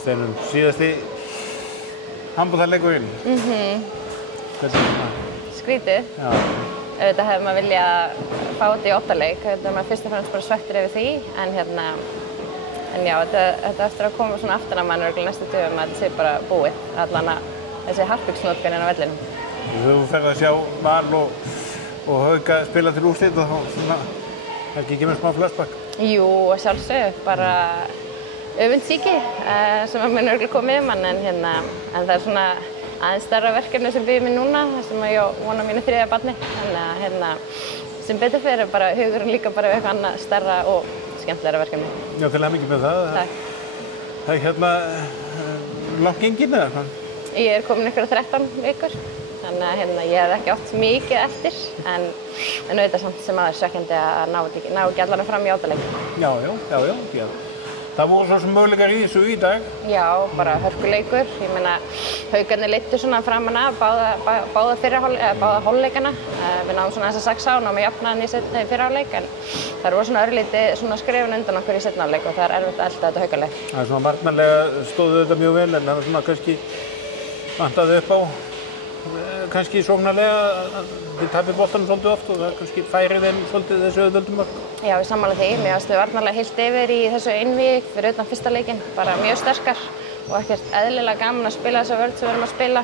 Steinunn, síðasti handboltaleikurinn. Hvernig er það? Skrítið. Já. Auðvitað hefði maður viljað fá þetta í oddaleik. Auðvitað er maður fyrst og fremst bara svekktur yfir því. En já, þetta eftir að koma svona aftan að mann örugglega næstu dögum að þetta sé bara búið. Allan að þessi harpiksnotkun inn á vellinum. Þú ferð að sjá Val og Hauka spila til úrslit og þá svona, ekki með smá flashback? Jú, sjálfsögðu, bara öfundsýki sem að mun örugglega koma yfir mann en það er svona aðeins stærra verkefni sem býður mér núna þar sem að ég vona mínu 3. barni. Þannig að sem betur fer er bara hugurinn líka bara eitthvað annað stærra og skemmtilegra verkefni. Já, til hamingju með það. Takk. Það er hérna langt gengin eða hvað? Ég er komin ykkur 13 vikur. Þannig að ég hef ekki átt mikið eftir en auðvitað samt sem aðeins svekkjandi að ná ekki allan fram í oddaleik. Já. Það voru svo sem möguleikar í þessu í dag. Já, bara hörkuleikur. Ég meina, Haukarnir leiddu svona framan af báða hálfleikana. Við náðum svona þessa 6 á, náðum jafnaðan í fyrra hálfleik en það voru svona örlítið svona skrefin undan okkur í seinni hálfleik og það er erfitt að elta þetta Haukarleik. Það er svona varnarlega stóðu þetta mjög vel en það var svona kannski vantaði upp á kannski sóknarlega að þið tapir boltanum svolítið oft og það kannski færið þeim svolítið þessu auðvöldum mörk. Já, ég sammála því. Mér fannst þau varnarlega heilt yfir í þessu einvígi fyrir utan fyrsta leikinn. Bara mjög sterkar og ekkert eðlilega gaman að spila þessa vörn sem við erum að spila.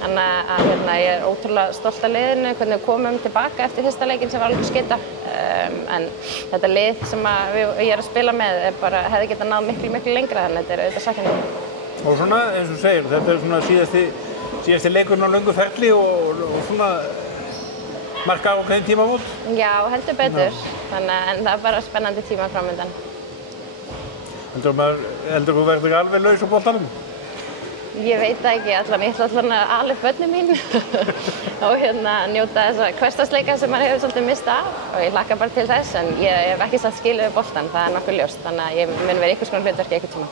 Þannig að ég er ótrúlega stolt af liðinu, hvernig við komum tilbaka eftir fyrsta leikinn sem var alveg skita. En þetta lið sem ég er að spila með hefði getað náð miklu lengra þannig að þetta er auðvitað svekkjandi. Og svona, eins og segir, þetta er svona síðasti leikurinn á löngu ferli og svona marka ákveðin tímamót? Já, heldur betur. En það er bara spennandi tíma framöndan. Heldur þú verður alveg laus á boltanum? Ég veit það ekki, ég ætla allan að ala upp börnin mín og njóta þessa hversdagsleika sem maður hefur svolítið mistað af og ég hlakka bara til þess en ég hef ekki satt skilið við boltan, það er nokkuð ljóst, þannig að ég mun vera í einhvers konar hlutverki einhvern tíma.